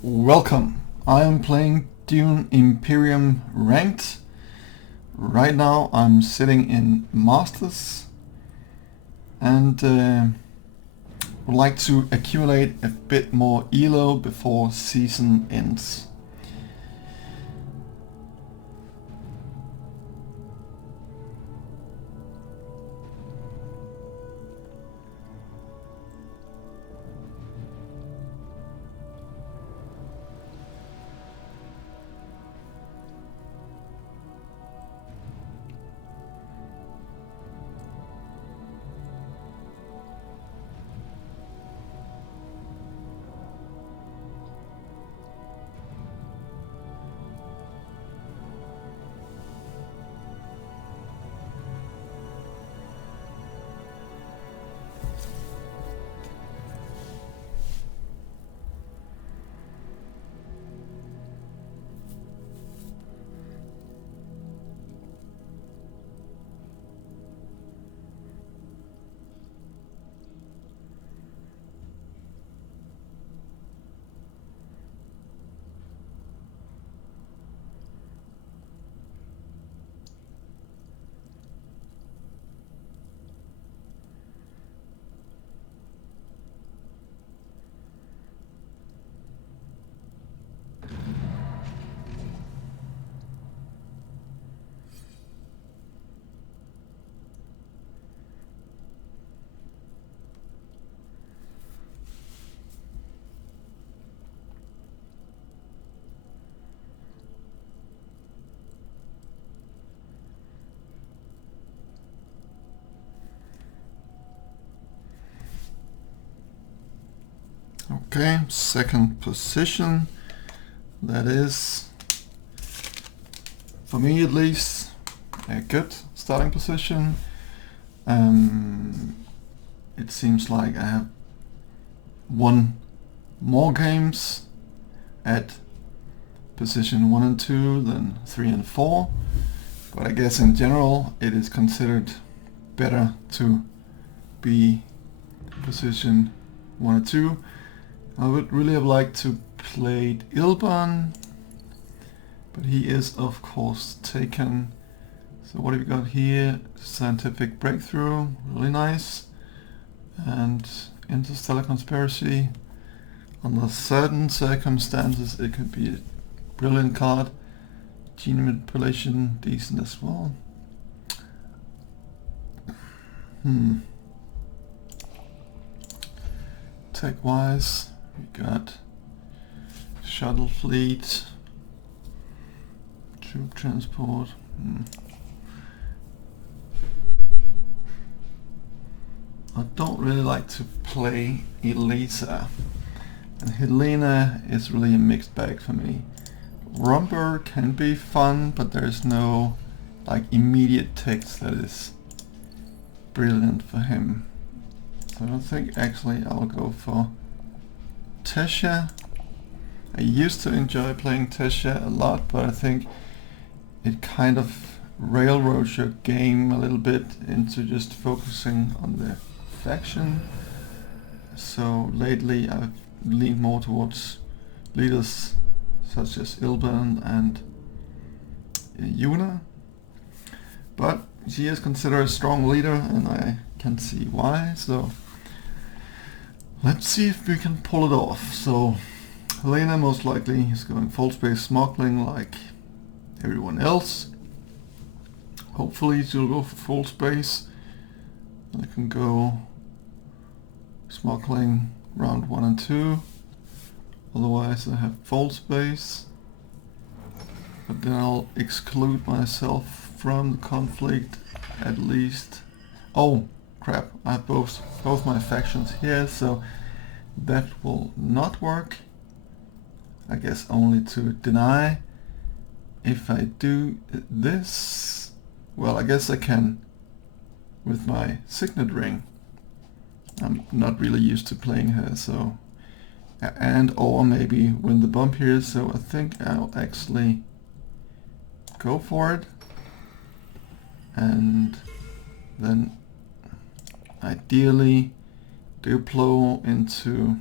Welcome. I am playing Dune Imperium Ranked. Right now I'm sitting in Masters and would like to accumulate a bit more elo before season ends. Okay, second position. That is, for me at least, a good starting position. It seems like I have won more games at position 1 and 2 than 3 and 4, but I guess in general it is considered better to be position 1 or 2. I would really have liked to play Ilban, but he is of course taken. So what have we got here? Scientific breakthrough, really nice. And interstellar conspiracy. Under certain circumstances it could be a brilliant card. Gene manipulation, decent as well. Tech wise, we got shuttle fleet, troop transport. I don't really like to play Elisa, and Helena is really a mixed bag for me. Rumber can be fun, but there's no like immediate text that is brilliant for him. So I think actually I'll go for Tessia. I used to enjoy playing Tessia a lot, but I think it kind of railroads your game a little bit into just focusing on the faction. So lately I've leaned more towards leaders such as Ilban and Yuna. But she is considered a strong leader and I can see why, so let's see if we can pull it off. So Helena most likely is going full space smuggling like everyone else. Hopefully she'll go for full space. I can go smuggling round 1 and 2. Otherwise I have full space. But then I'll exclude myself from the conflict at least. Oh crap, I have both my factions here, so that will not work. I guess only to deny. If I do this, well, I guess I can with my signet ring. I'm not really used to playing her, so and or maybe win the bump here, so I think I'll actually go for it and then ideally Duplo into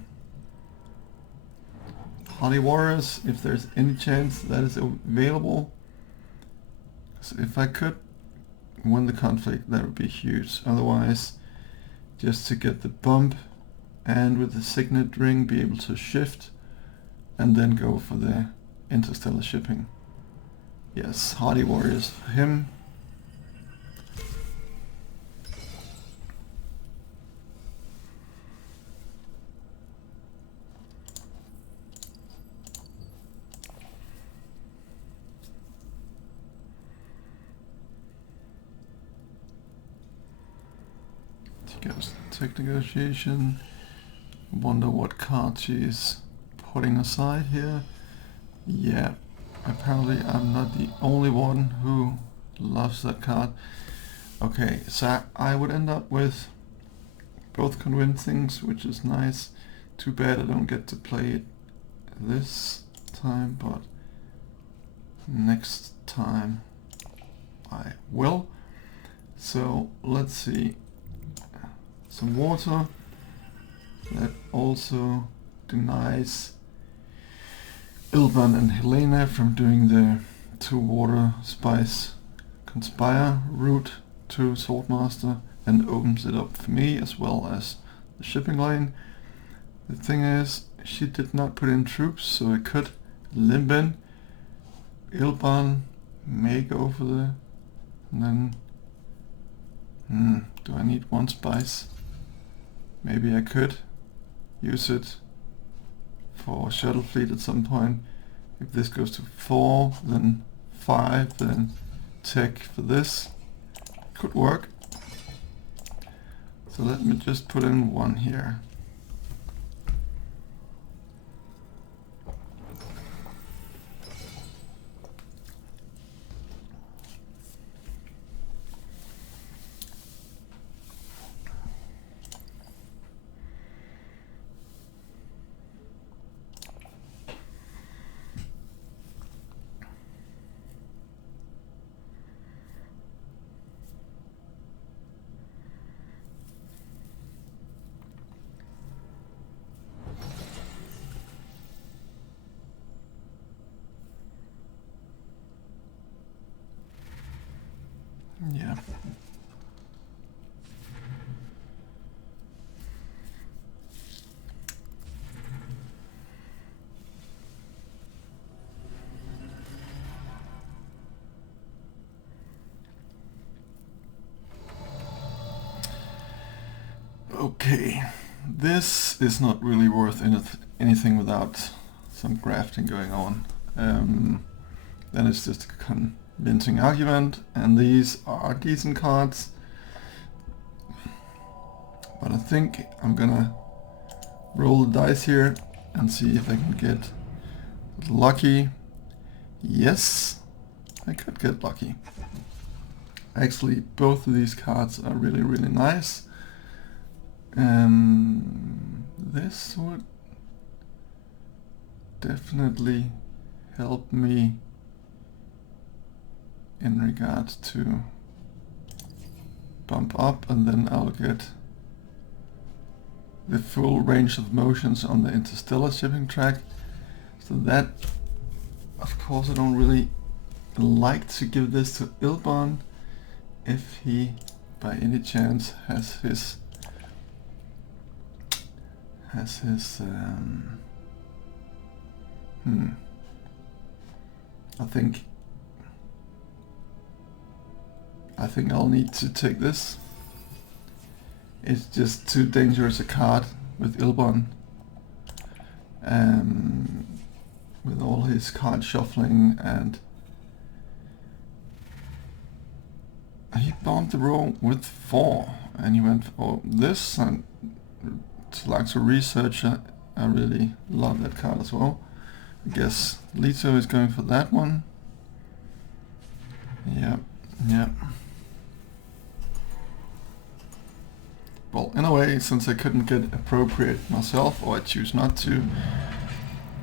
Hardy Warriors, if there's any chance that is available. So if I could win the conflict, that would be huge. Otherwise, just to get the bump and with the signet ring be able to shift and then go for the interstellar shipping. Yes, Hardy Warriors for him. Tech negotiation. Wonder what card she's putting aside here. Yeah, apparently I'm not the only one who loves that card. Okay, so I would end up with both convincings, which is nice. Too bad I don't get to play it this time, but next time I will. So let's see. Some water that also denies Ilban and Helena from doing the 2 water spice conspire route to Swordmaster, and opens it up for me as well as the shipping lane. The thing is, she did not put in troops, so I could limp in. Ilban may go for the... and then... do I need 1 spice? Maybe I could use it for shuttle fleet at some point. If this goes to 4, then 5, then tech for this. Could work. So let me just put in 1 here. Yeah. Okay, this is not really worth anything without some grafting going on. Then it's just a convincing argument, and these are decent cards. But I think I'm gonna roll the dice here and see if I can get lucky. Yes, I could get lucky. Actually, both of these cards are really, really nice. This would definitely help me in regard to bump up, and then I'll get the full range of motions on the interstellar shipping track. So that, of course, I don't really like to give this to Ilban if he by any chance has his I think I'll need to take this. It's just too dangerous a card with Ilban, with all his card shuffling, and he bombed the row with 4, and he went for this, and like to research. I really love that card as well. I guess Leto is going for that one. Yeah. Well, in a way, since I couldn't get appropriate myself, or I choose not to,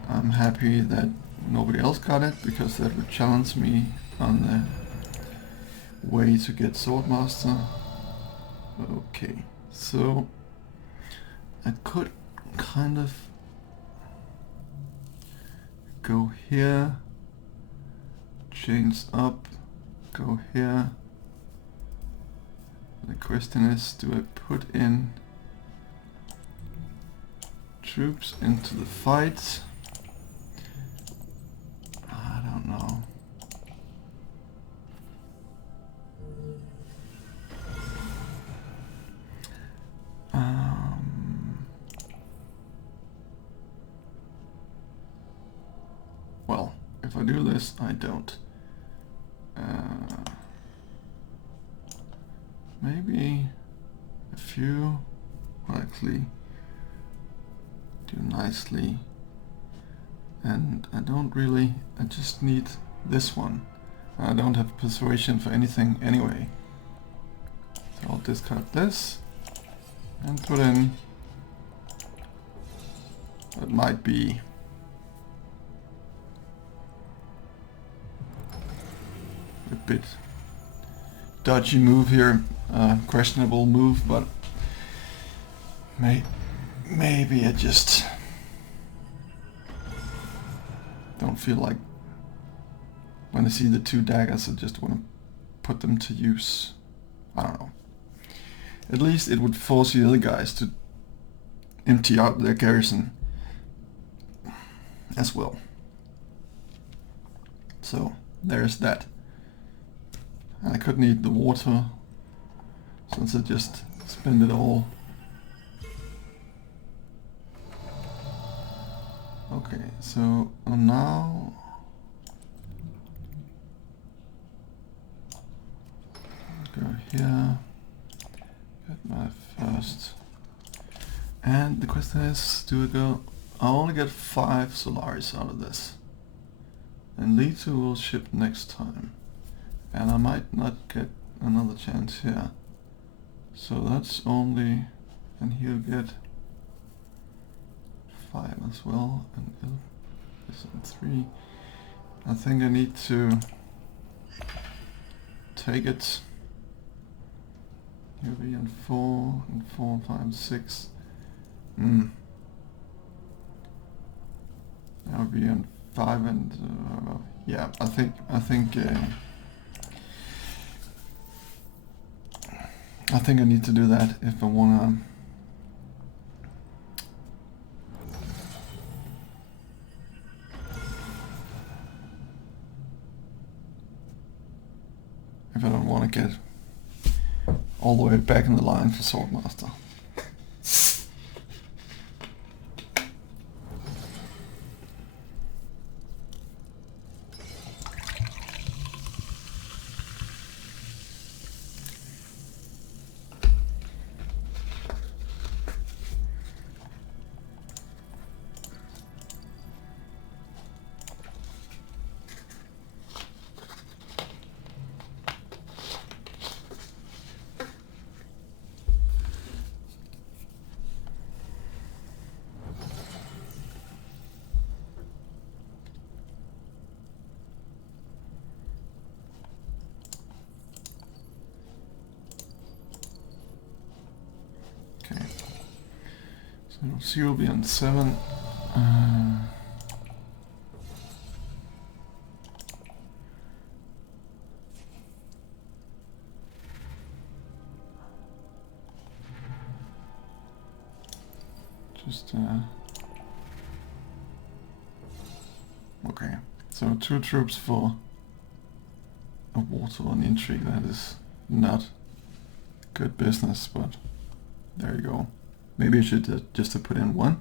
I'm happy that nobody else got it, because that would challenge me on the way to get Swordmaster. Okay, so I could kind of go here, chains up, go here. The question is, do I put in troops into the fight? I don't know. Well, if I do this, I don't. Maybe a few will actually do nicely. And I don't really, I just need this one. I don't have persuasion for anything anyway. So I'll discard this and put in, that might be a bit dodgy move here, questionable move, but maybe I just don't feel like, when I see the two daggers, I just want to put them to use. I don't know. At least it would force the other guys to empty out their garrison as well. So there's that. And I could need the water, since I just spend it all. Okay, so now go here, get my first. And the question is, do I go? I only get 5 Solaris out of this. And Leto will ship next time. And I might not get another chance here. So that's only, and he'll get 5 as well, and this on 3. I think I need to take it. He'll be on 4, and 4, 5, 6. I'll be on 5, and yeah, I think I need to do that if I wanna. If I don't want to get all the way back in the line for Swordmaster. So you'll be on 7. Okay, so 2 troops for a water on intrigue. That is not good business, but there you go. Maybe I should just have put in 1.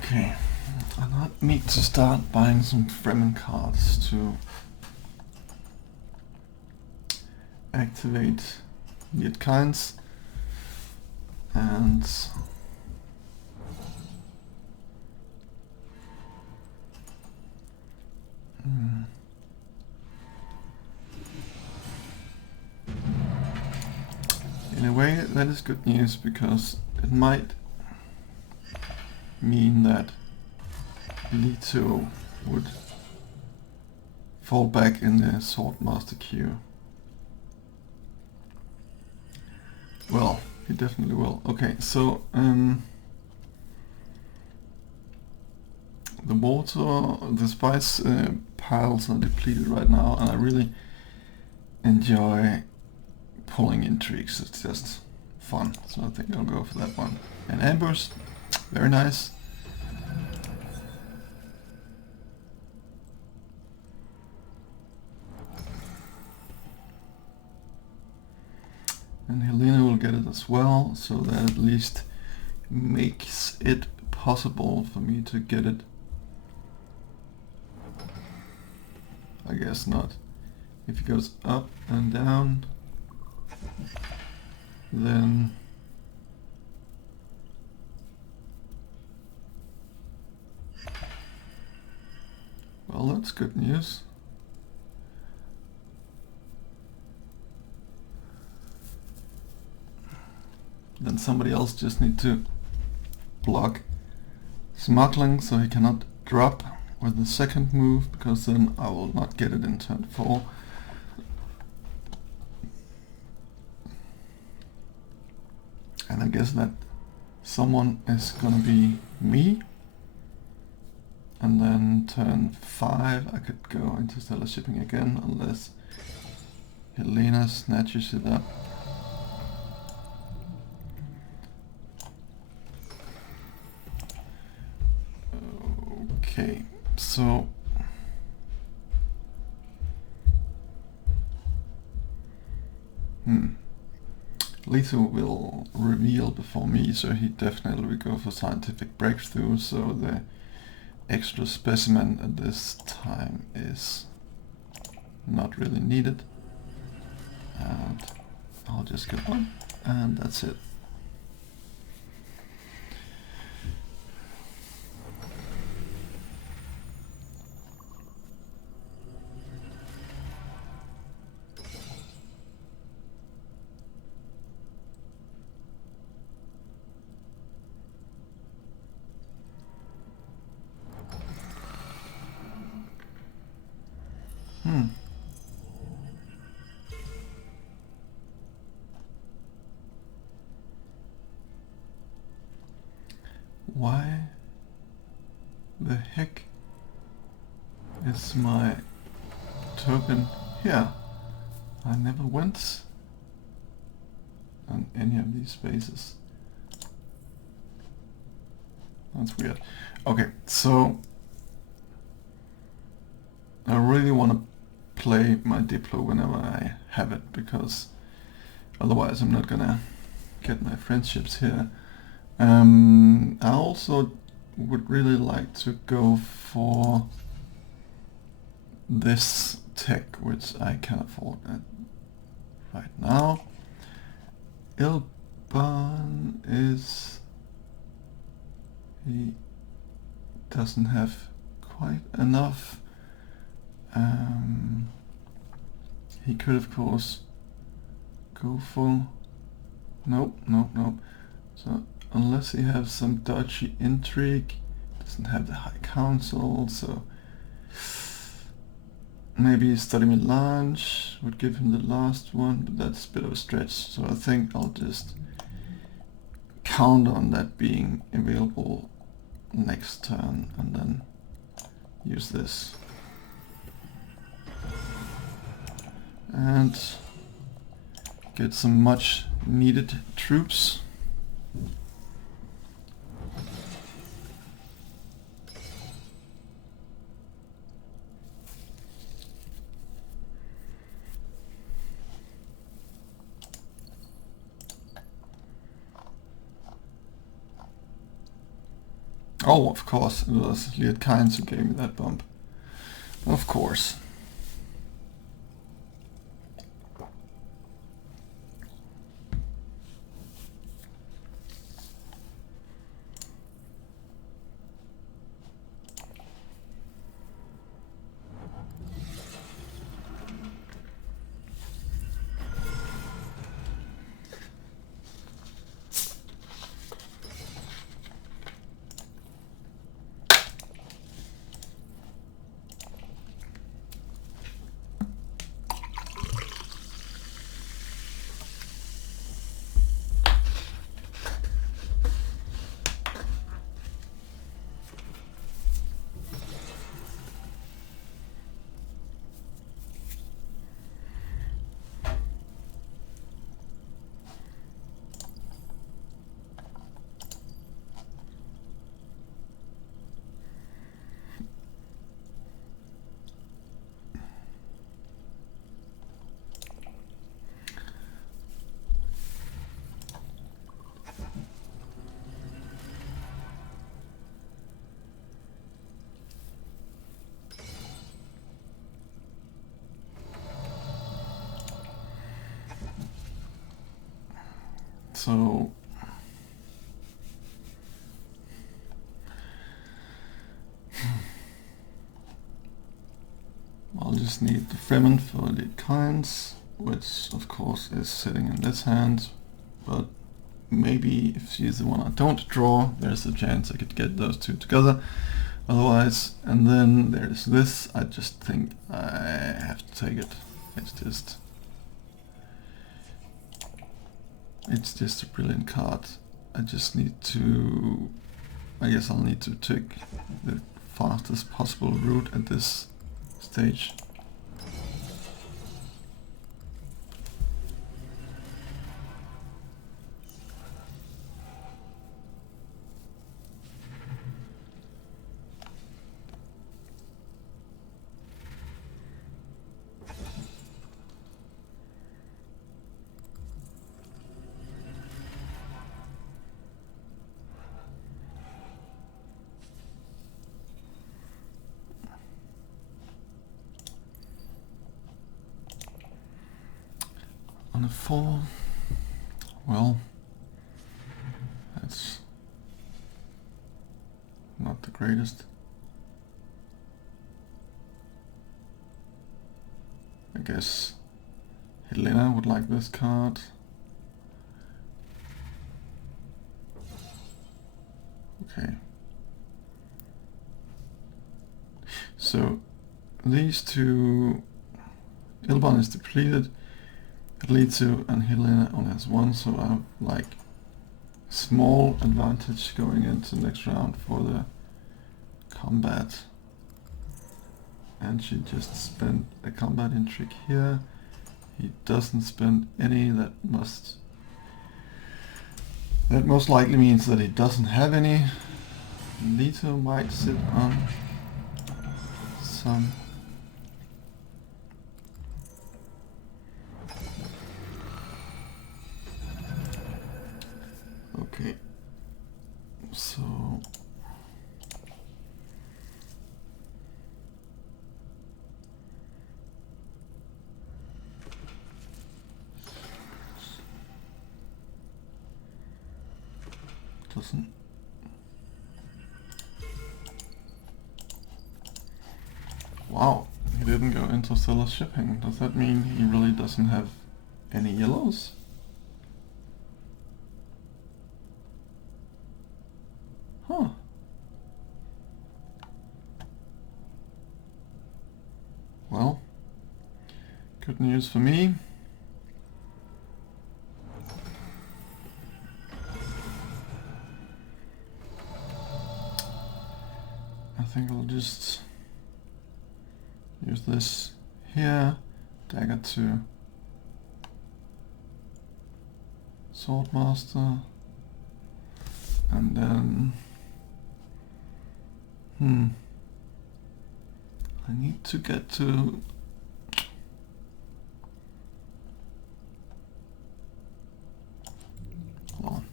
Okay, I might need to start buying some Fremen cards to activate Yet Kinds. And in a way that is good news, because it might mean that Leto would fall back in the Swordmaster queue. Well, he definitely will. Okay, so the spice piles are depleted right now, and I really enjoy pulling intrigues. It's just fun, so I think I'll go for that one. And ambush, very nice. And Helena will get it as well, so that at least makes it possible for me to get it. I guess not. If it goes up and down, then well, that's good news. Then somebody else just need to block smuggling so he cannot drop with the second move, because then I will not get it in turn 4. And I guess that someone is gonna be me. And then turn 5 I could go into stellar shipping again, unless Helena snatches it up. Okay, so Leto will reveal before me, so he definitely will go for scientific breakthrough, so the extra specimen at this time is not really needed. And I'll just go on, and that's it. Why the heck is my token here? I never went on any of these spaces. That's weird. Okay, so I really want to play my Diplo whenever I have it, because otherwise I'm not gonna get my friendships here. I also would really like to go for this tech, which I can afford right now. Ilban is... he doesn't have quite enough. He could of course go for... nope. So unless he has some dodgy intrigue, doesn't have the High Council, so maybe Study Melange would give him the last one, but that's a bit of a stretch, so I think I'll just count on that being available next turn and then use this. And get some much needed troops. Oh, of course, it was Liet Kynes who gave me that bump. Of course. So I'll just need the Fremen for the kinds, which of course is sitting in this hand, but maybe if she's the one I don't draw, there's a chance I could get those two together. Otherwise, and then there's this, I just think I have to take it. It's just a brilliant card. I just need to, I guess I'll need to take the fastest possible route at this stage. On a 4, well, that's not the greatest. I guess Helena would like this card. Okay. So these two, Ilban is depleted. Leetsu and Helena only has 1, so I have like small advantage going into the next round for the combat. And she just spent a combat intrigue here. He doesn't spend any. That most likely means that he doesn't have any. Leetsu might sit on some. Okay, so doesn't. Wow, he didn't go interstellar shipping. Does that mean he really doesn't have any yellows? Huh. Well, good news for me. I think I'll just use this here, dagger to Swordmaster, and then I need to get to hold on.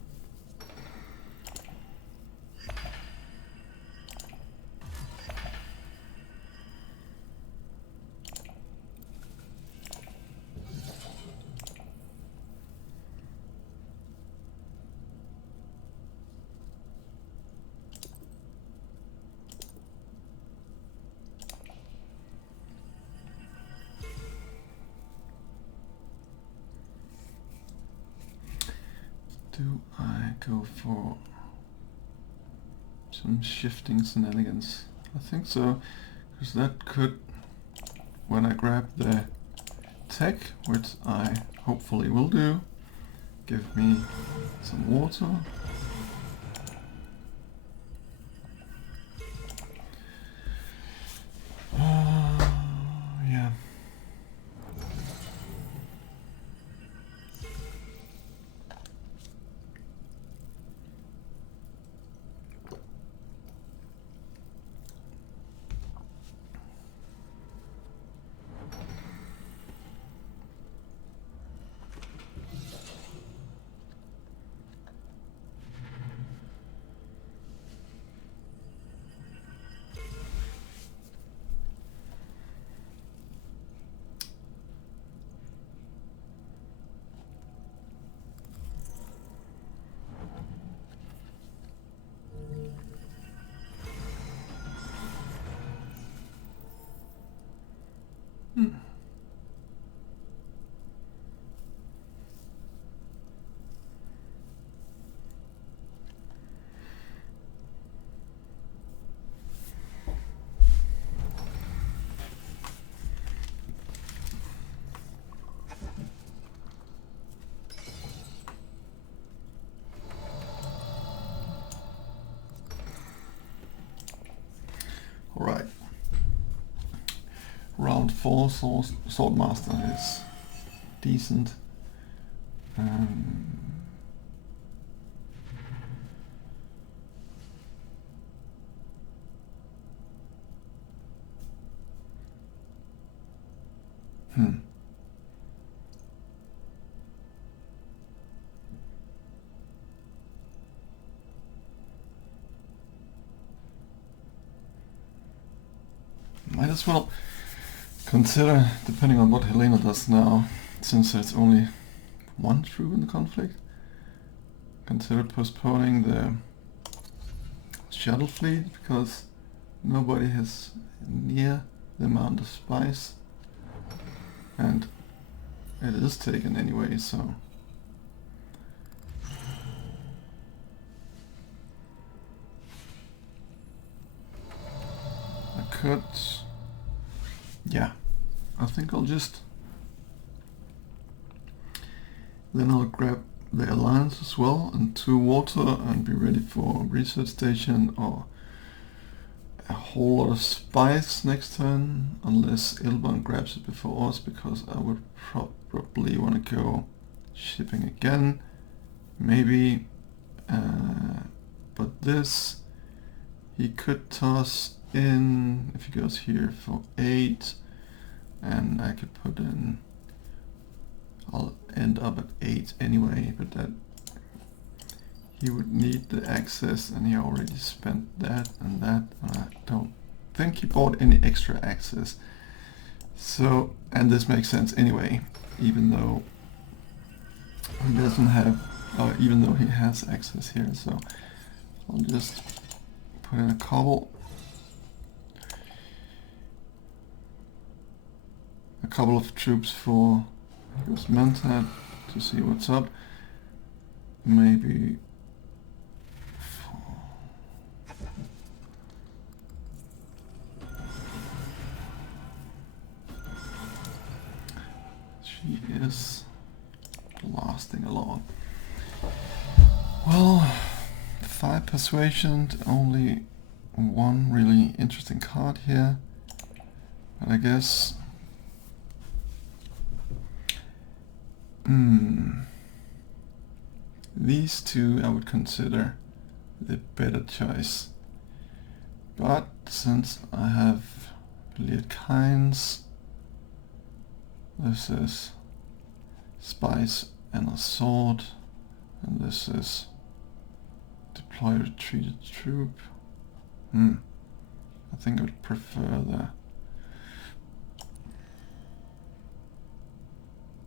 Do I go for some shifting shenanigans? I think so, because that could, when I grab the tech, which I hopefully will do, give me some water. Yeah. 4 Swordmaster is decent. Might as well consider, depending on what Helena does now, since there's only one troop in the conflict, consider postponing the shuttle fleet, because nobody has near the amount of spice, and it is taken anyway, so I could, yeah, I think I'll just, then I'll grab the Alliance as well and 2 water and be ready for research station or a whole lot of spice next turn, unless Ilban grabs it before us, because I would probably want to go shipping again, maybe, but this he could toss in if he goes here for 8, and I could put in, I'll end up at 8 anyway, but that he would need the access, and he already spent that, and I don't think he bought any extra access. So, and this makes sense anyway, even though he doesn't have, even though he has access here. So I'll just put in a couple of troops for Mantad to see what's up. Maybe she is blasting along. Well, 5 persuasion, only one really interesting card here, but I guess these 2 I would consider the better choice, but since I have Lead Kinds, this is spice and a sword, and this is deploy retreated troop. I think I would prefer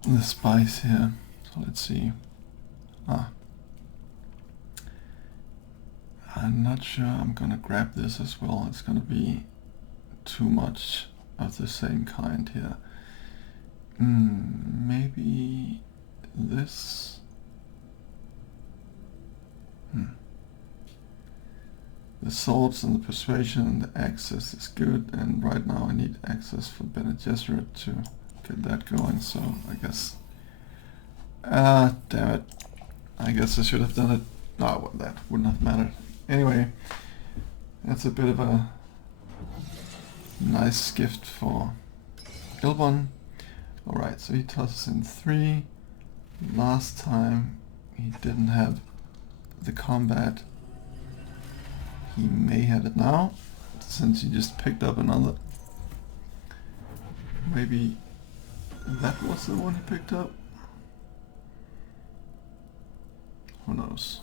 the spice here. So let's see. I'm not sure I'm gonna grab this as well. It's gonna be too much of the same kind here. Maybe this. The swords and the persuasion and the access is good, and right now I need access for Bene Gesserit to get that going, so I guess... damn it. I guess I should have done it. No, well, that wouldn't have mattered. Anyway, that's a bit of a nice gift for Ilban. Alright, so he tosses in 3. Last time he didn't have the combat. He may have it now, since he just picked up another. Maybe that was the one he picked up? Who knows?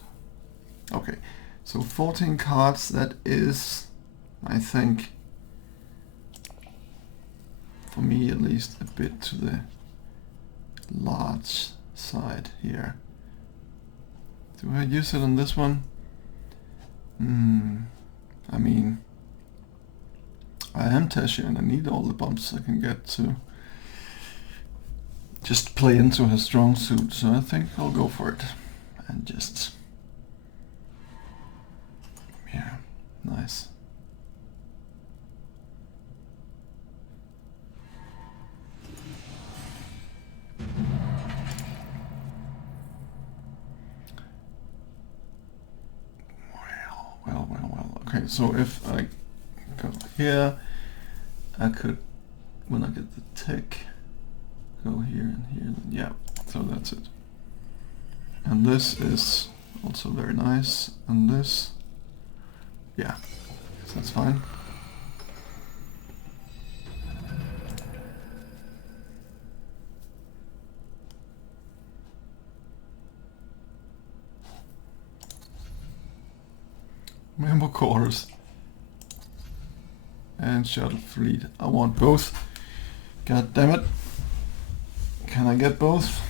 Okay, so 14 cards, that is, I think, for me at least, a bit to the large side here. Do I use it on this one? I mean, I am Tessia and I need all the bumps I can get to just play into her strong suit, so I think I'll go for it. And just... yeah, nice. Well. Okay, so if I go here, I could when I get the tech, go here and here. Yeah, so that's it. And this is also very nice. And this, yeah, so that's fine. Member quarters and shuttle fleet. I want both. God damn it. Can I get both?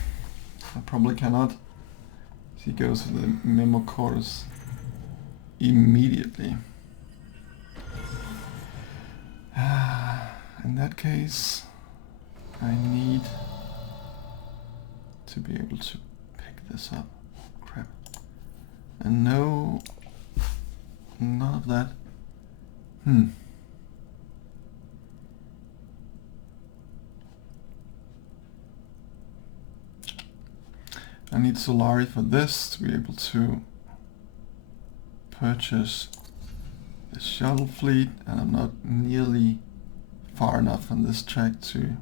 I probably cannot. He goes to the memo quarters immediately. In that case, I need to be able to pick this up. Crap. And no, none of that. I need Solari for this to be able to purchase the shuttle fleet, and I'm not nearly far enough on this track to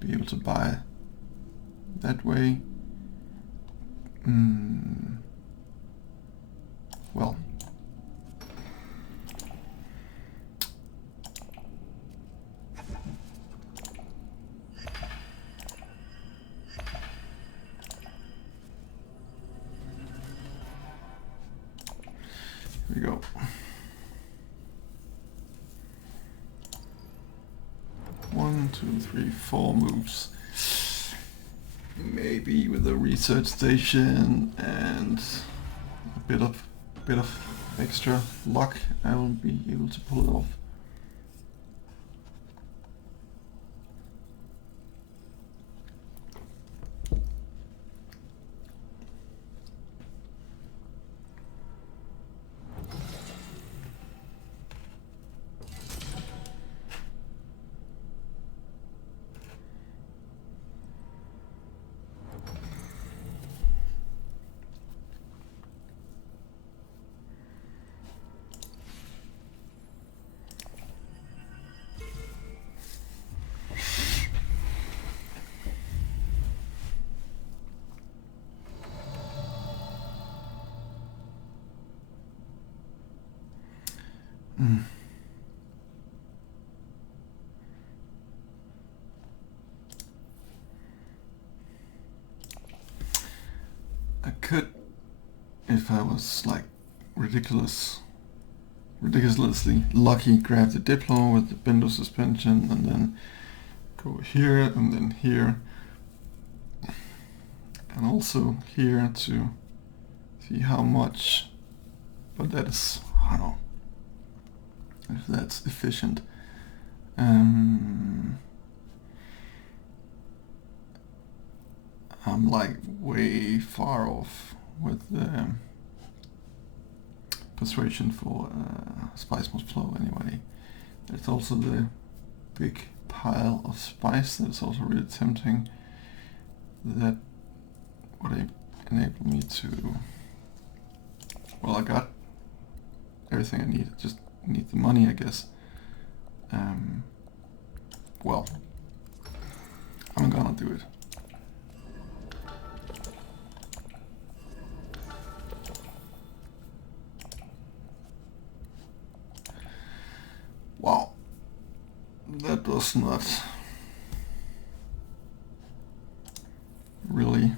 be able to buy that way. Well, here we go. One, two, three, 4 moves. Maybe with a research station and a bit of extra luck, I will be able to pull it off. I could, if I was like ridiculously lucky, grab the Diplo with the bendo suspension and then go here and then here and also here to see how much, but that is, I don't know if that's efficient. I'm like way far off with the persuasion for spice must flow anyway. There's also the big pile of spice that's also really tempting. That would enable me to, well, I got everything I need, I just need the money, I guess. Well, I'm gonna do it. Wow, that was not really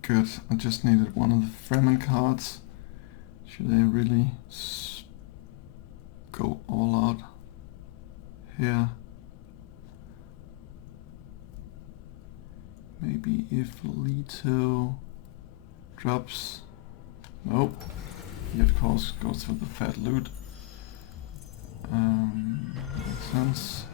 good. I just needed one of the Fremen cards. Should I really go all out here? Maybe if Leto drops. Nope. He of course goes for the fat loot. Makes sense.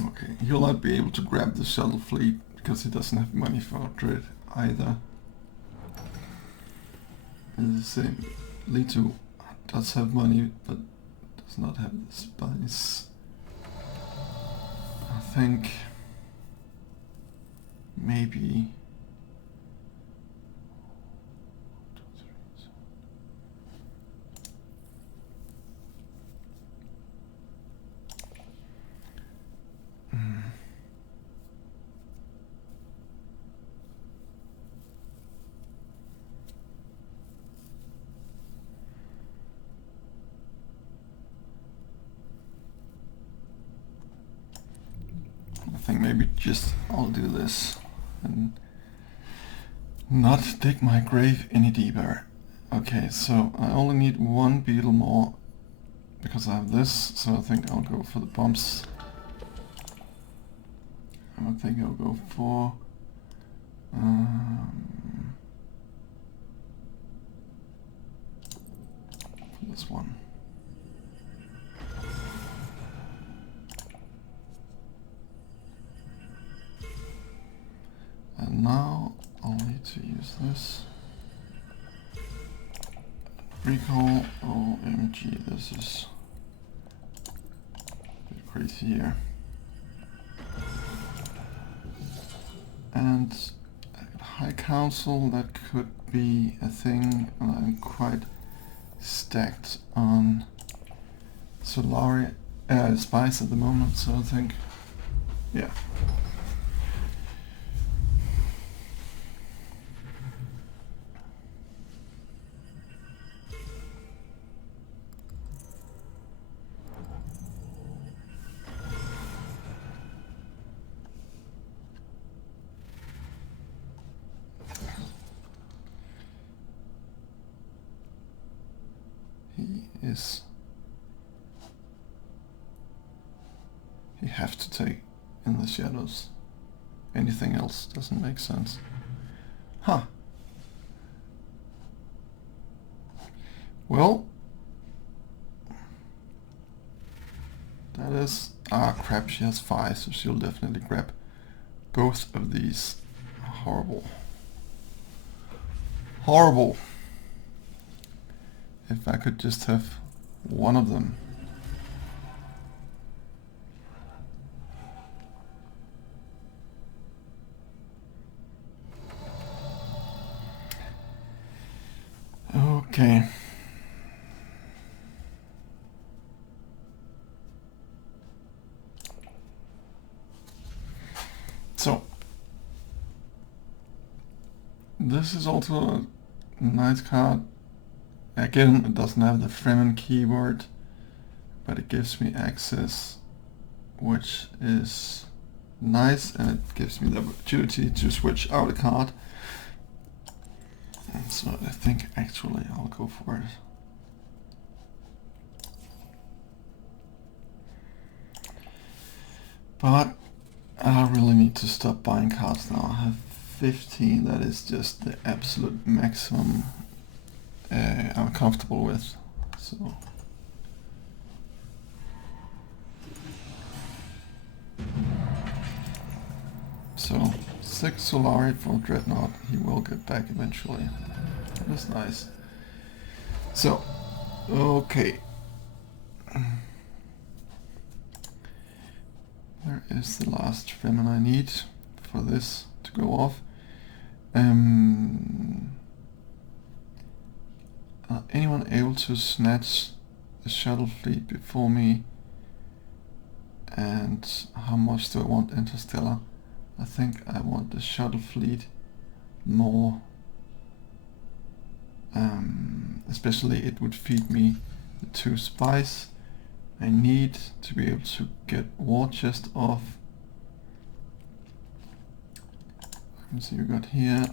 Okay, he'll not be able to grab the shuttle fleet because he doesn't have money for Dread either. And the same, Leto does have money, but does not have the spice. I think maybe I think maybe just I'll do this and not dig my grave any deeper. Okay, so I only need one beetle more because I have this, so I think I'll go for the bumps. I think I'll go for this one. And now I'll need to use this. Recall, OMG, this is a bit crazy here. And High Council, that could be a thing, and I'm quite stacked on Solari spice at the moment, so I think, yeah. He have to take in the shadows. Anything else doesn't make sense. Huh. Well, that is... Ah, crap, she has 5, so she'll definitely grab both of these. Horrible. Horrible. If I could just have one of them. Okay. So, this is also a nice card. Again, it doesn't have the Fremen keyword, but it gives me access, which is nice, and it gives me the opportunity to switch out a card. And so I think actually I'll go for it. But I really need to stop buying cards now. I have 15, that is just the absolute maximum I'm comfortable with. So 6 Solari for Dreadnought, he will get back eventually. That's nice. So, okay. Where is the last Fremen I need for this to go off? Anyone able to snatch the shuttle fleet before me? And how much do I want Interstellar? I think I want the shuttle fleet more. Especially it would feed me the 2 spice. I need to be able to get war chest off. Let's see what we got here.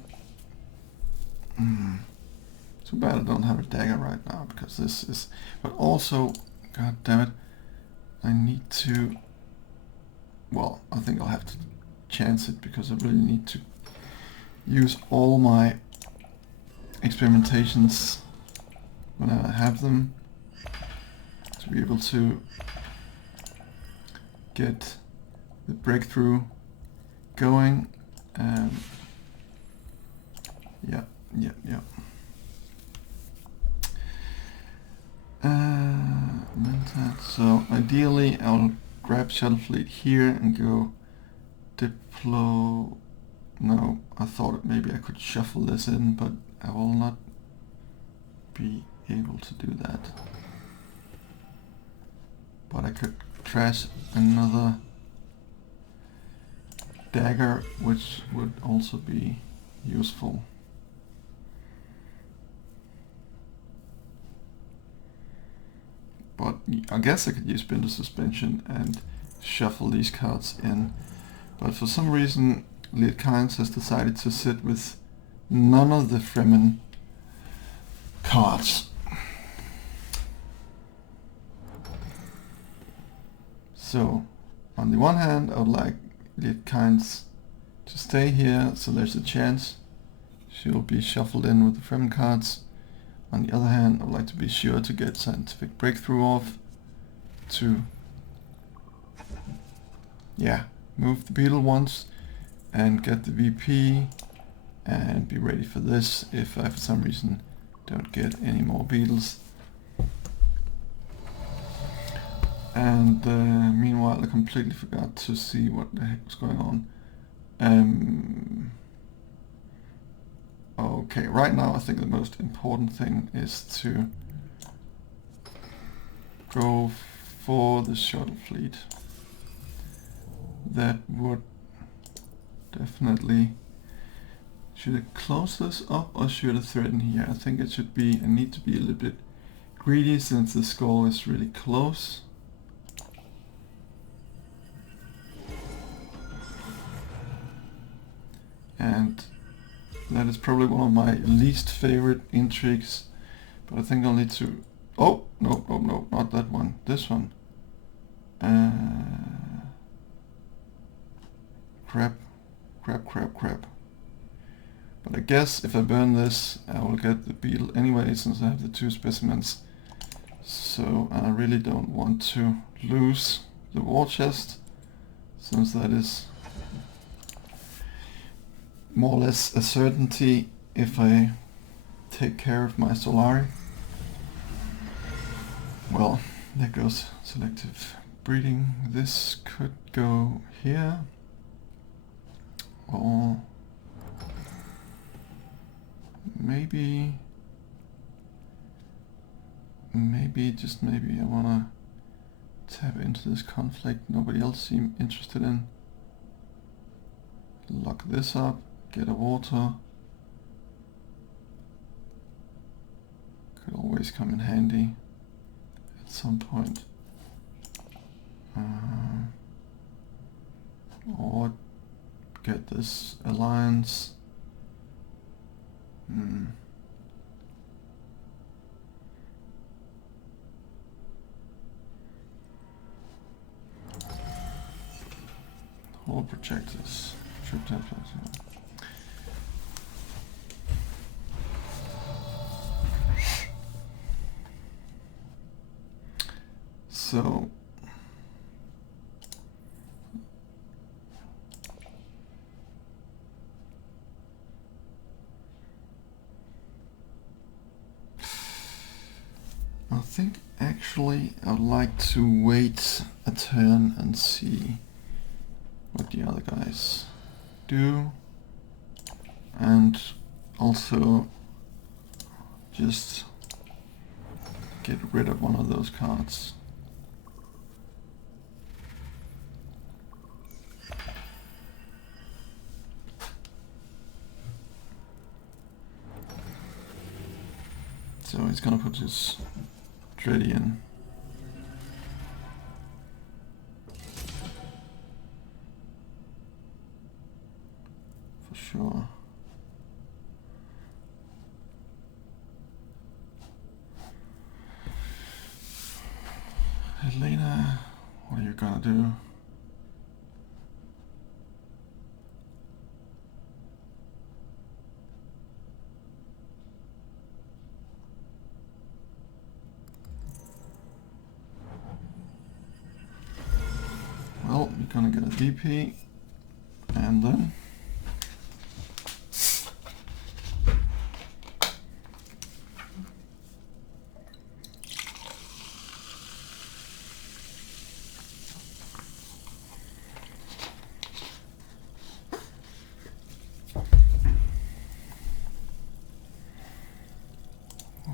Too bad I don't have a dagger right now, because this is... But also, god damn it, I need to... Well, I think I'll have to chance it, because I really need to use all my experimentations when I have them to be able to get the breakthrough going. Yeah. Mentat. So ideally I'll grab Shuttle Fleet here and go Diplo... No, I thought maybe I could shuffle this in, but I will not be able to do that. But I could trash another dagger, which would also be useful. But I guess I could use Spindle Suspension and shuffle these cards in. But for some reason, Liet Kynes has decided to sit with none of the Fremen cards. So, on the one hand, I would like Liet Kynes to stay here, so there's a chance she will be shuffled in with the Fremen cards. On the other hand, I would like to be sure to get Scientific Breakthrough off to, yeah, move the beetle once and get the VP and be ready for this if I for some reason don't get any more beetles. And meanwhile I completely forgot to see what the heck was going on. Okay, right now I think the most important thing is to go for the shuttle fleet. That would definitely... Should I close this up or should I threaten here? I think it should be... I need to be a little bit greedy since the score is really close. And that is probably one of my least favorite intrigues, but I think I'll need to... Oh, no, not that one, this one. Crap. But I guess if I burn this, I will get the beetle anyway, since I have the 2 specimens. So I really don't want to lose the war chest, since that is more or less a certainty if I take care of my Solari. Well, there goes selective breeding. This could go here, or maybe just maybe I wanna tap into this conflict nobody else seemed interested in. Lock this up. Get a water. Could always come in handy at some point. Or get this alliance. Hull projectors. Troop templates. So I think actually I would like to wait a turn and see what the other guys do, and also just get rid of one of those cards. So he's gonna put his Dreddy in. For sure. Helena, what are you gonna do? Well, you're gonna get a DP, and then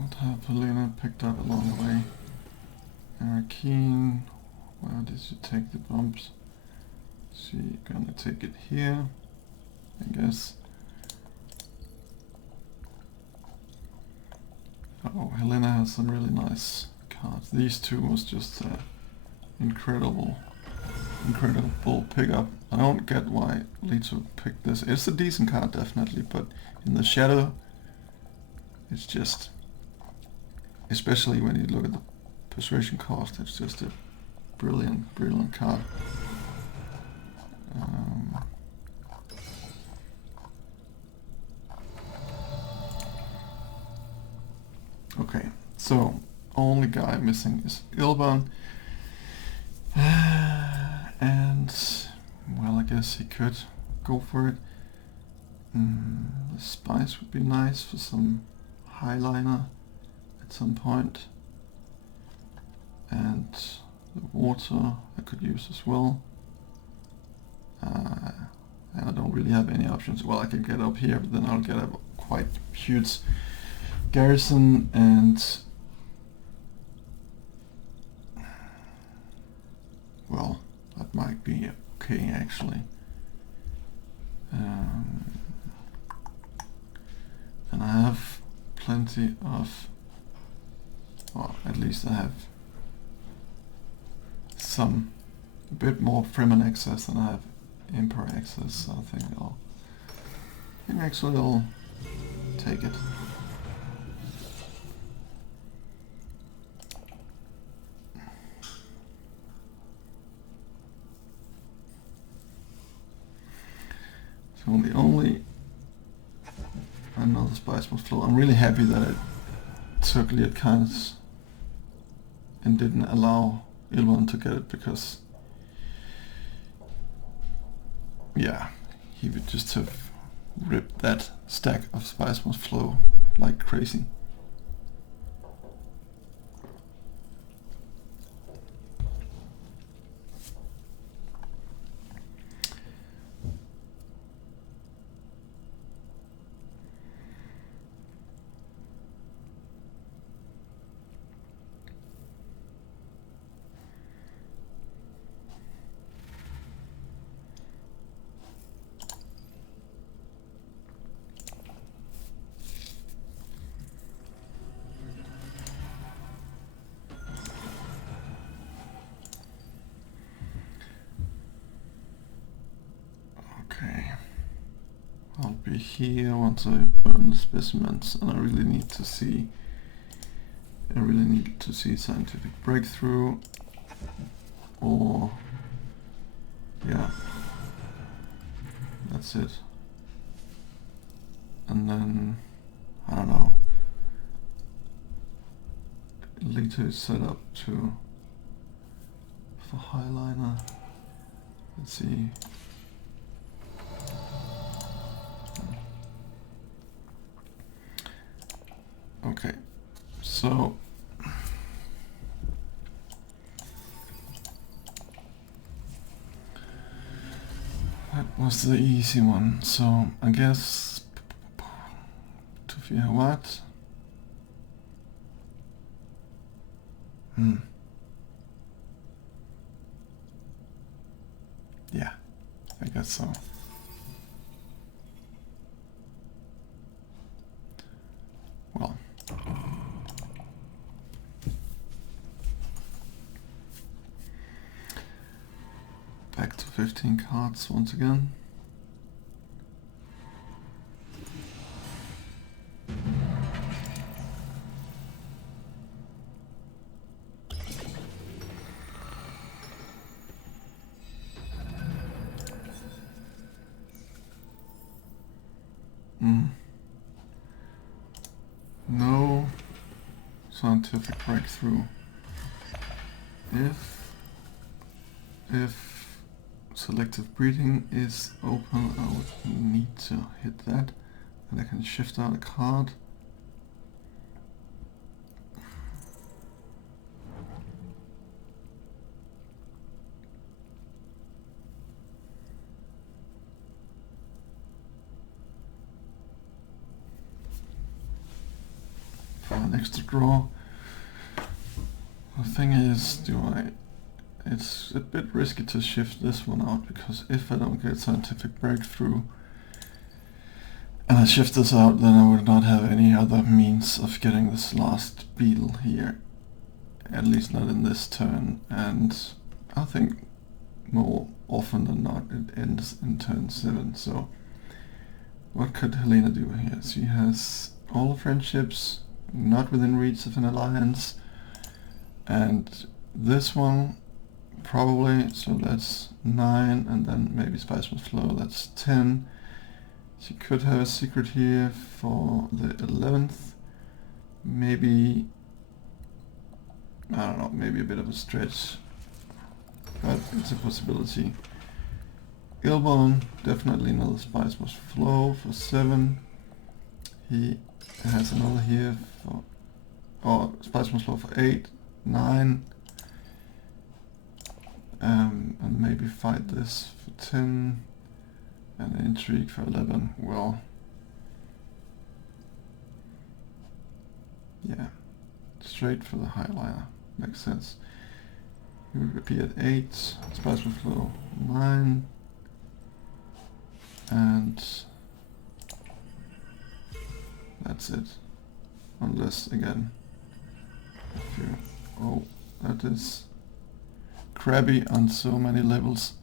What have Helena picked up along the way? Keen, where did you take the bumps? She gonna take it here, I guess. Oh, Helena has some really nice cards. These two was just incredible pickup. I don't get why Leto picked this. It's a decent card definitely, but in the shadow, it's just, especially when you look at the persuasion cost, it's just a brilliant card. Okay, so only guy missing is Ilban. And, well, I guess he could go for it. The spice would be nice for some highliner at some point. And the water I could use as well. And I don't really have any options. Well, I can get up here, but then I'll get a quite huge garrison, and well, that might be okay actually. And I have plenty of, well, at least I have a bit more Fremen access than I have Emperor access, so I think actually I'll take it. So the only another spice must flow. I'm really happy that it took Liet and didn't allow Ilvan to get it, because yeah, he would just have ripped that stack of spice must flow like crazy. Okay, I'll be here once I burn the specimens, and I really need to see scientific breakthrough, or yeah, that's it. And then I don't know. Leto is set up for highliner. Let's see. Okay, so that was the easy one. So I guess to fear what? Yeah, I guess so. Well, back to 15 cards once again. No scientific breakthrough. If selective breeding is open, I would need to hit that, and I can shift out a card. an extra draw. The thing is, it's a bit risky to shift this one out, because if I don't get scientific breakthrough and I shift this out, then I would not have any other means of getting this last beetle here. At least not in this turn, and I think more often than not it ends in turn 7. So what could Helena do here? She has all friendships not within reach of an alliance, and this one probably, so that's 9, and then maybe Spice Must Flow, that's 10. She could have a secret here for the 11th. Maybe, I don't know, maybe a bit of a stretch, but it's a possibility. Ilbon, definitely another Spice Must Flow for 7. He has another here for, or Spice Must Flow for 8, 9. And maybe fight this for 10. And Intrigue for 11. Well, yeah, straight for the highliner. Makes sense. He would be at 8, Spice Must Flow 9, and that's it. Unless, again, if you... Oh, that is crabby on so many levels.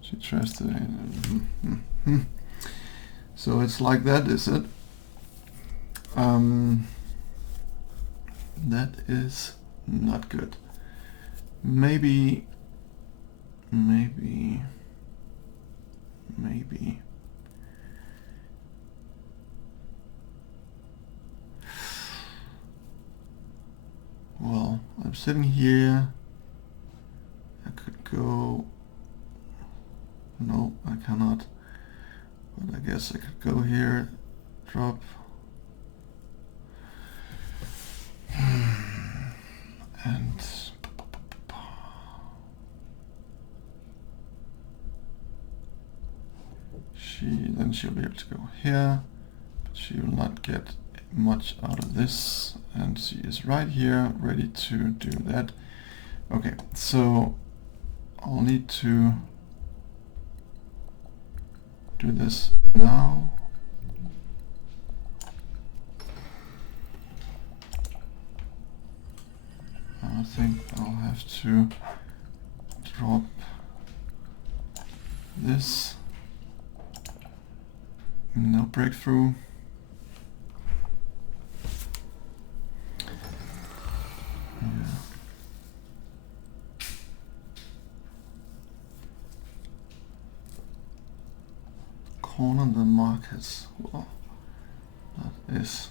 She tries to... So it's like that, is it? That is not good. Maybe... Well, I'm sitting here. I could go... No, I cannot. But I guess I could go here, drop. And... Then she'll be able to go here. But she will not get much out of this. And she is right here, ready to do that. Okay, so I'll need to do this now. I think I'll have to drop this. No breakthrough. Yeah. Corner the markets. Well, that is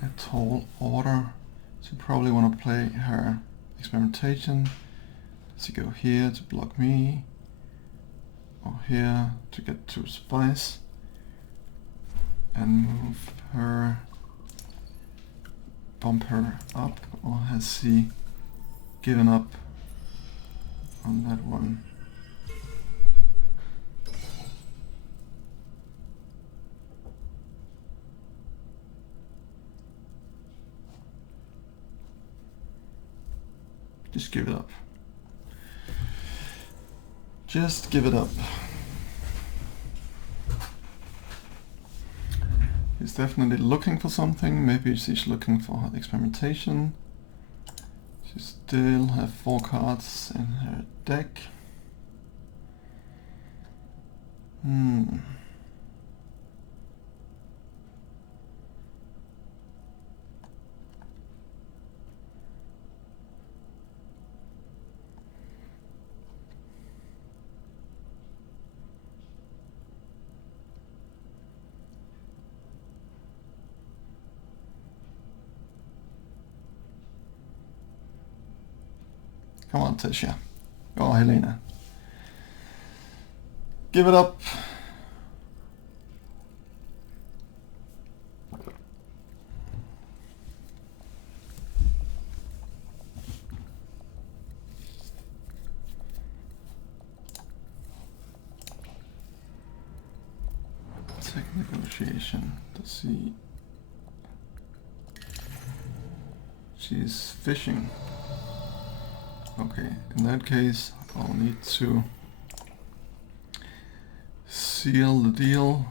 a tall order. So you probably want to play her experimentation. Does she go here to block me? Or here to get to Spice? And move her, bump her up, or has she given up on that one? Just give it up. Just give it up. He's definitely looking for something. Maybe she's looking for her experimentation. She still have 4 cards in her deck. Come on, Tessia. Oh, Helena. Give it up. Tactic negotiation. Does see. She's fishing. Okay, in that case, I'll need to seal the deal.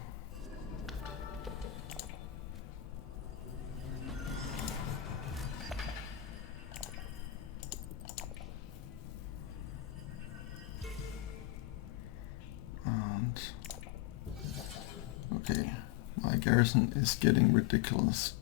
And okay, my garrison is getting ridiculous.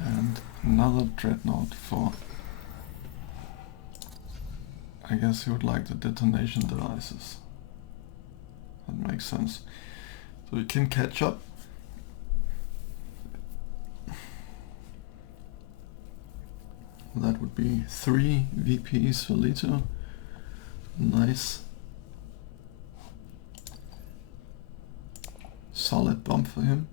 And another dreadnought for, I guess he would like the detonation devices. That makes sense. So we can catch up. That would be 3 VPs for Leto. Nice. Solid bump for him.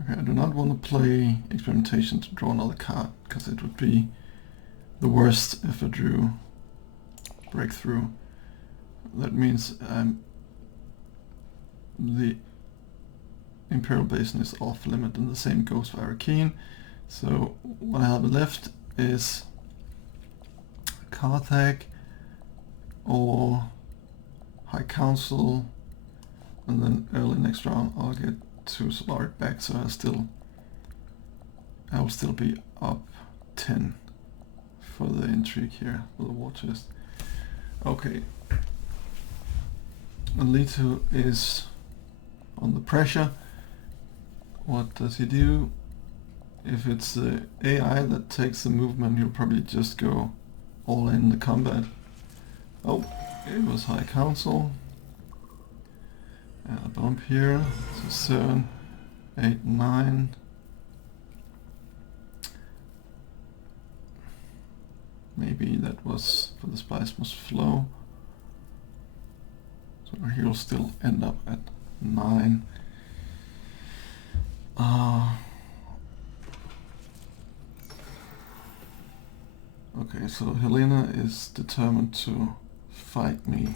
Okay, I do not want to play experimentation to draw another card, because it would be the worst if I drew breakthrough. That means the Imperial Basin is off limit, and the same goes for Arakeen. So what I have left is Carthag or High Council, and then early next round I'll get 2 Solaric back, so I will still be up 10 for the intrigue here, for the war chest. Okay. Leto is under pressure. What does he do? If it's the AI that takes the movement, he'll probably just go all in the combat. Oh, it was High Council. And a bump here. So 7, 8, 9. Maybe that was for the spice must flow. So he'll still end up at 9. Okay, so Helena is determined to fight me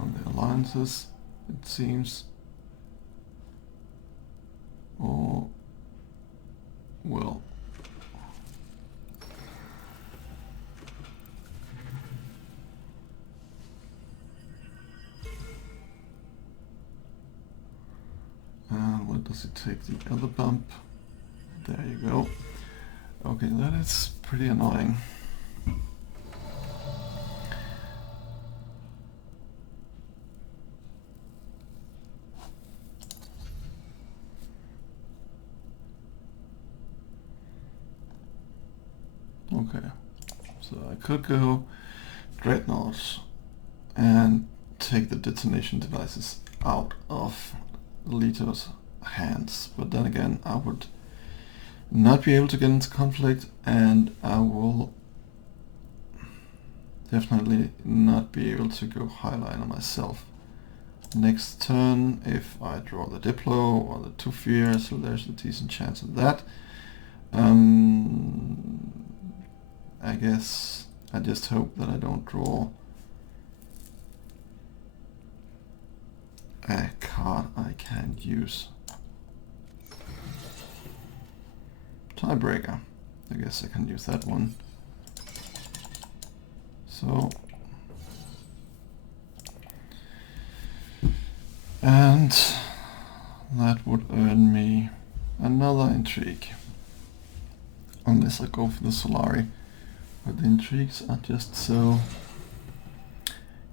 on the alliances, it seems. Or, well, where does it take the other bump? There you go. Okay, that is pretty annoying. Okay, so I could go Dreadnoughts and take the detonation devices out of Leto's hands, but then again I would not be able to get into conflict, and I will definitely not be able to go Highliner myself. Next turn, if I draw the Diplo or the 2 Fear, so there's a decent chance of that. I guess I just hope that I don't draw a card I can't use. Tiebreaker. I guess I can use that one. So, and that would earn me another intrigue. Unless I go for the Solari. But the intrigues are just so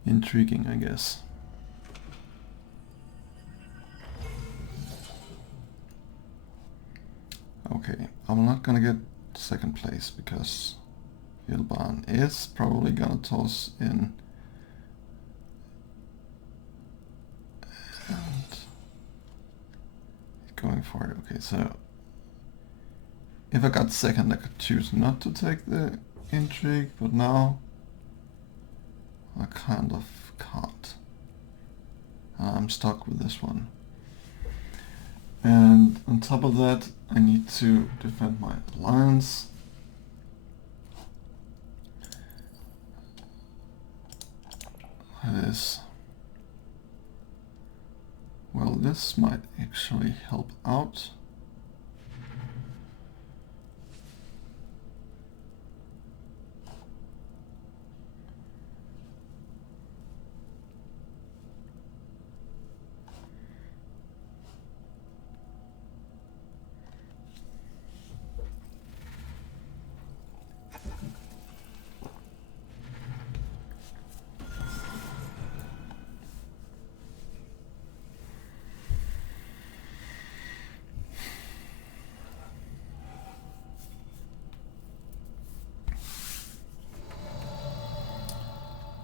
intriguing, I guess. Okay, I'm not gonna get second place because Ilban is probably gonna toss in and going for it. Okay, so if I got second, I could choose not to take the intrigue, but now I kind of can't. I'm stuck with this one. And on top of that, I need to defend my alliance. That is... well, this might actually help out.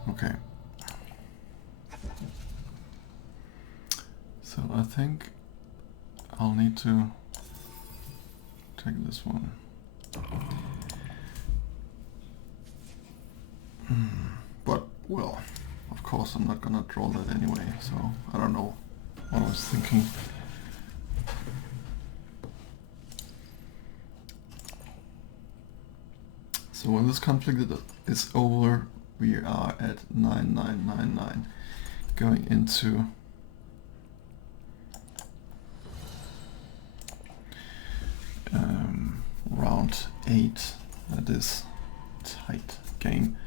Okay. So I think I'll need to take this one. But, well, of course I'm not gonna draw that anyway, so I don't know what I was thinking. So when this conflict is over, we are at 9999, going into round 8. That is tight game.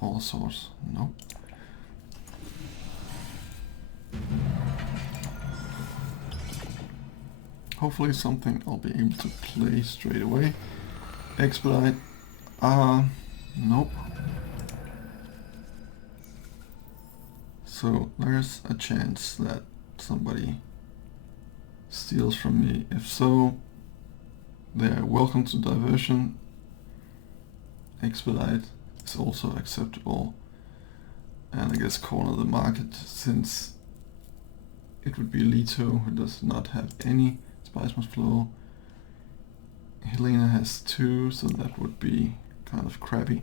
4 swords, nope. Hopefully something I'll be able to play straight away. Expedite, nope. So there's a chance that somebody steals from me. If so, they are welcome to diversion. Expedite is also acceptable. And I guess corner the market, since it would be Leto who does not have any spice must flow. Helena has 2, so that would be kind of crappy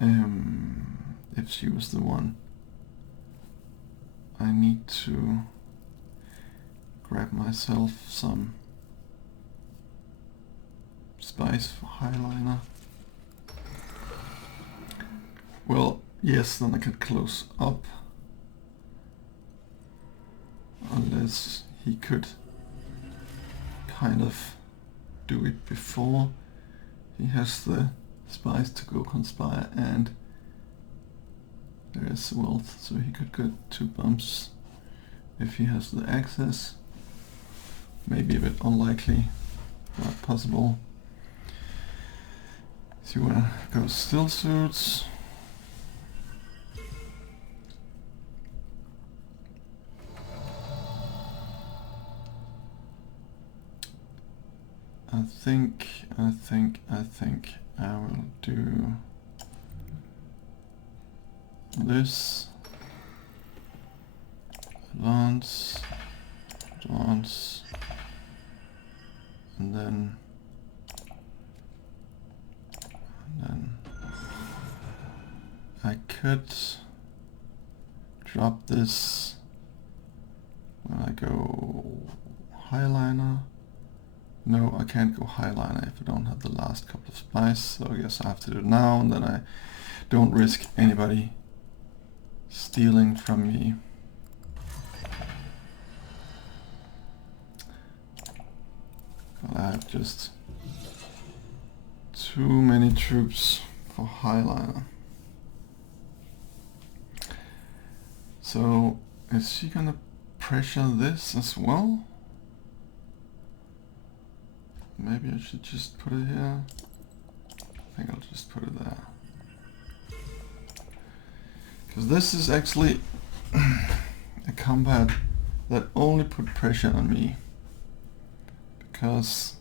if she was the one. I need to grab myself some spice for highliner. Well, yes, then I can close up. Unless he could kind of do it before he has the spice to go conspire, and there is wealth, so he could get 2 bumps if he has the access. Maybe a bit unlikely, not possible. So you wanna go still suits. I will do this. Advance, and then I could drop this when I go highliner. No, I can't go highliner if I don't have the last couple of spice, so I guess I have to do it now, and then I don't risk anybody stealing from me. I have just too many troops for highliner. So is she gonna pressure this as well? Maybe I should just put it here. I think I'll just put it there. Because this is actually a combat that only put pressure on me. because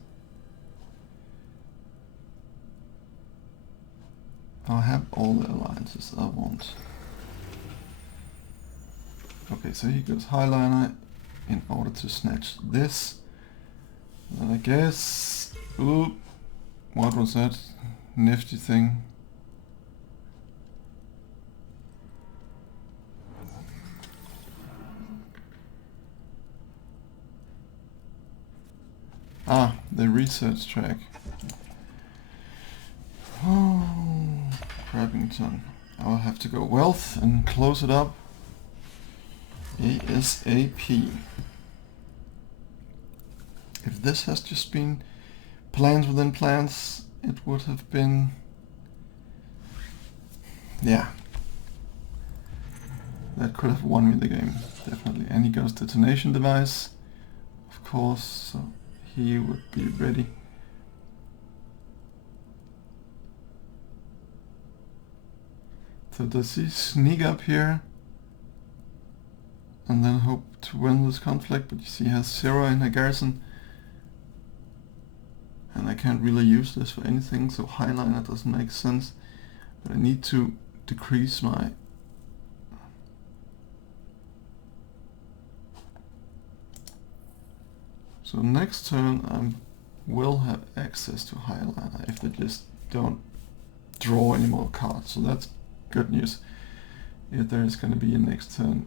I'll have all the alliances I want. Okay, so he goes Highliner in order to snatch this. Then I guess... Ooh, what was that nifty thing? Ah, the research track. Oh, Crabbington. I'll have to go wealth and close it up ASAP. If this has just been plans within plans, it would have been... yeah. That could have won me the game, definitely. And he goes detonation device, of course, so he would be ready. So does he sneak up here and then hope to win this conflict? But you see he has 0 in a garrison. And I can't really use this for anything, so Highliner doesn't make sense. But I need to decrease my... So next turn I will have access to Highliner if they just don't draw any more cards. So that's good news. If there is going to be a next turn.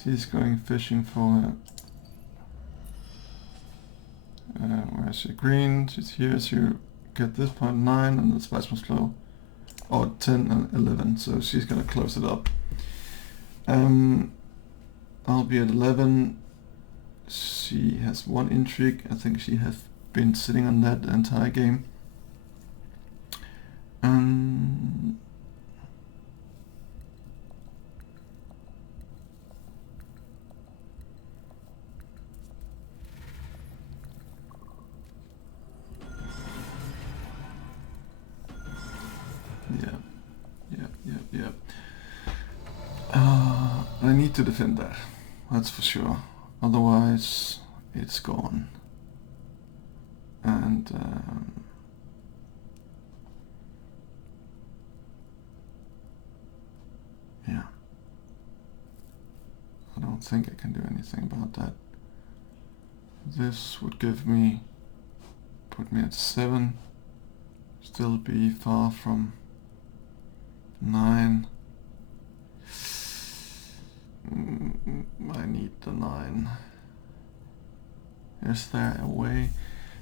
She's going fishing for... where's she? Green, she's here, so you get this point 9 and the spice must flow. Or 10 and 11, so she's gonna close it up. I'll be at 11. She has 1 intrigue. I think she has been sitting on that the entire game. Yeah. I need to defend that, that's for sure. Otherwise, it's gone. And yeah, I don't think I can do anything about that. This would give me, put me at 7, still be far from 9. I need the 9. Is there a way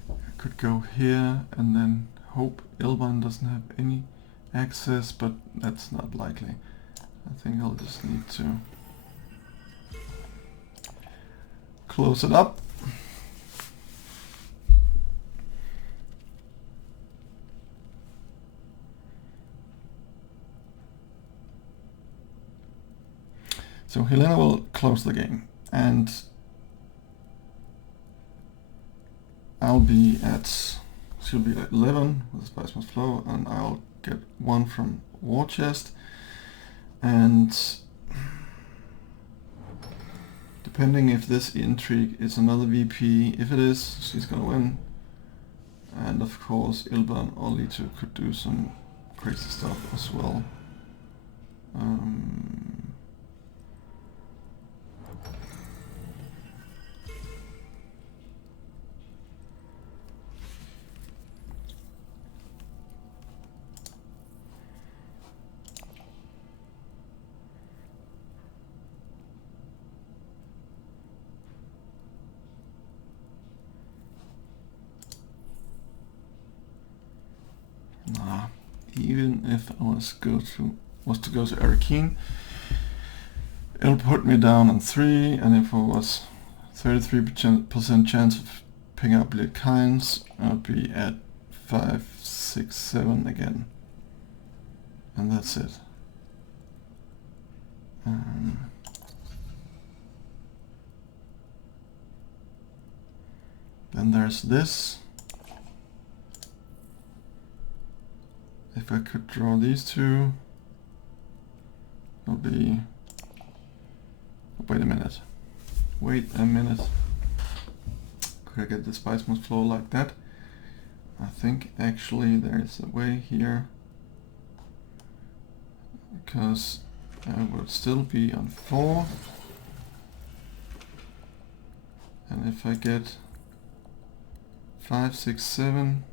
I could go here and then hope Ilban doesn't have any access, but that's not likely. I think I'll just need to close it up. So Helena will close the game, and I'll be at, she'll be at 11 with the Spice Must Flow, and I'll get 1 from War Chest, and depending if this intrigue is another VP, if it is, she's gonna win, and of course Ilban or Lito could do some crazy stuff as well. Even if I was to go to Arakeen, it'll put me down on 3, and if I was 33% chance of picking up Bleed Kinds, I'll be at 5, 6, 7 again. And that's it. Then there's this. If I could draw these 2, it'll be... Wait a minute. Could I get the spice must flow like that? I think actually there is a way here, because I would still be on 4. And if I get 5, 6, 7,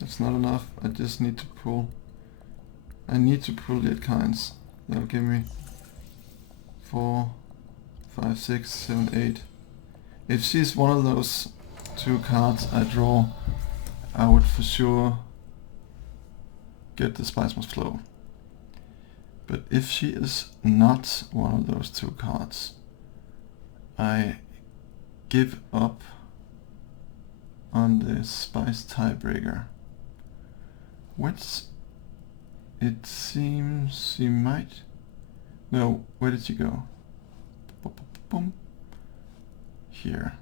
that's not enough. I just need to pull. I need to pull the kinds. That'll give me 4, 5, 6, 7, 8. If she's one of those 2 cards I draw, I would for sure get the spice must flow. But if she is not one of those 2 cards, I give up on the spice tiebreaker, which it seems she might. No, where did she go? Boom. Here.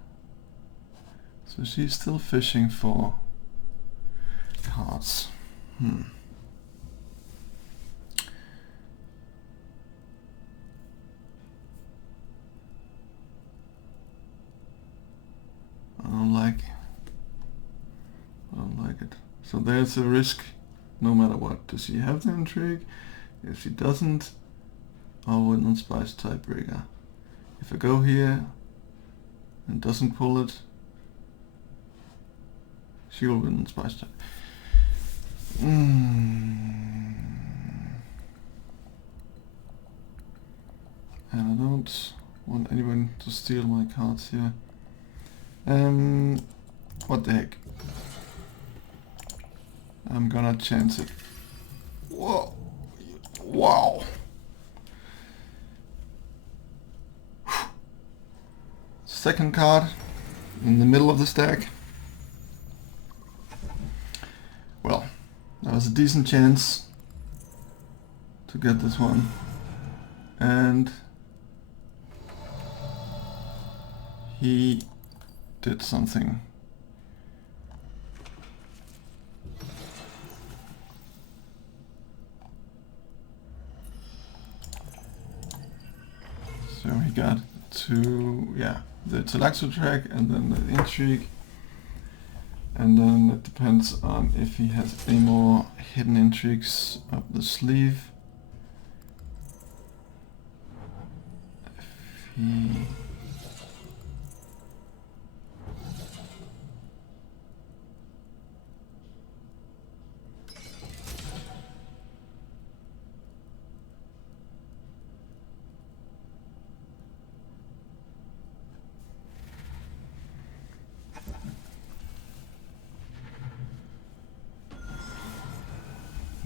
So she's still fishing for cards. I don't like it. So there's a risk no matter what. Does she have the intrigue? If she doesn't, I'll win on spice tiebreaker. If I go here and doesn't pull it, she will win on spice tie. And I don't want anyone to steal my cards here. What the heck? I'm gonna chance it. Whoa! Wow! Second card in the middle of the stack. Well, that was a decent chance to get this one. And he did something. So he got the Talaxo track and then the intrigue. And then it depends on if he has any more hidden intrigues up the sleeve. If he...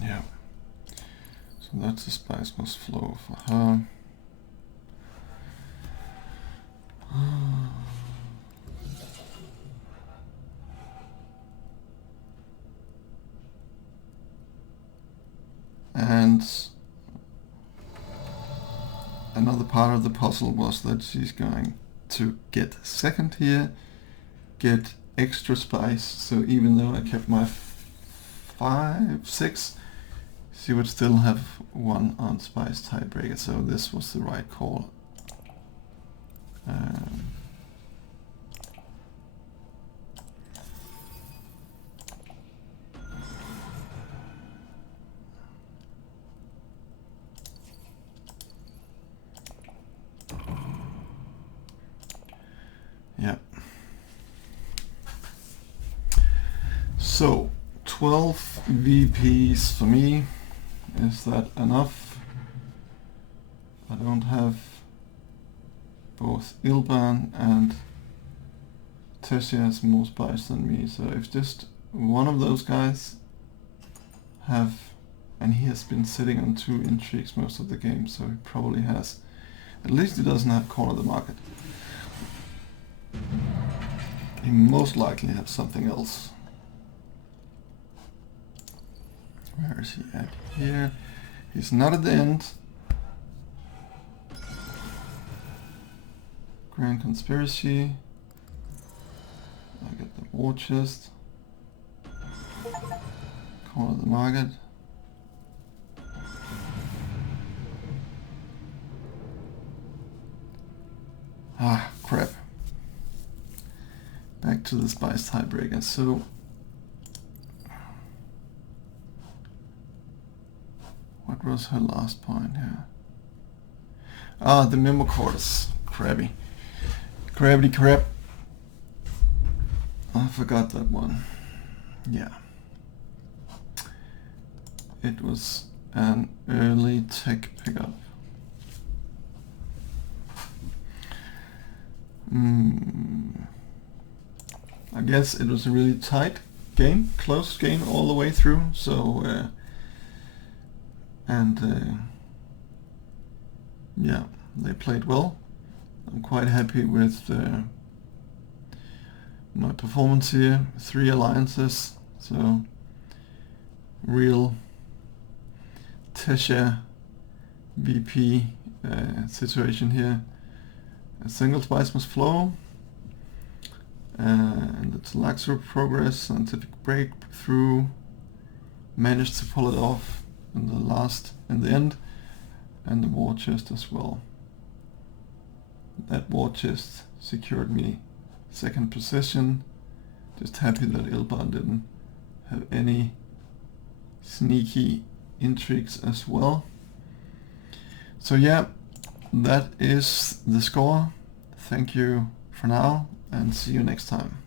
Yeah. So that's the spice must flow for her. And another part of the puzzle was that she's going to get second here, get extra spice, so even though I kept my 5, 6, she would still have 1 on spice tiebreaker, so this was the right call. Yeah. So 12 VPs for me. Is that enough? I don't have both Ilban and Tessia has more spice than me, so if just one of those guys have, and he has been sitting on 2 intrigues most of the game, so he probably has, at least he doesn't have corner the market. He most likely has something else. Where is he at? Here. He's not at the end. Grand Conspiracy. I get the war chest. Corner the market. Ah, crap. back to the spice tiebreaker. So what was her last point here? Ah, the memo cord is crabby. Crabbity crap. I forgot that one. Yeah. It was an early tech pickup. I guess it was a really tight game, close game all the way through. So, yeah, they played well. I'm quite happy with my performance here. 3 alliances, so real Tessia VP situation here. A single spice must flow, and it's Laxer progress, scientific breakthrough. Managed to pull it off in the end, and the war chest as well. That war chest secured me 2nd position. Just happy that Ilban didn't have any sneaky intrigues as well. So yeah, that is the score. Thank you for now, and see you next time.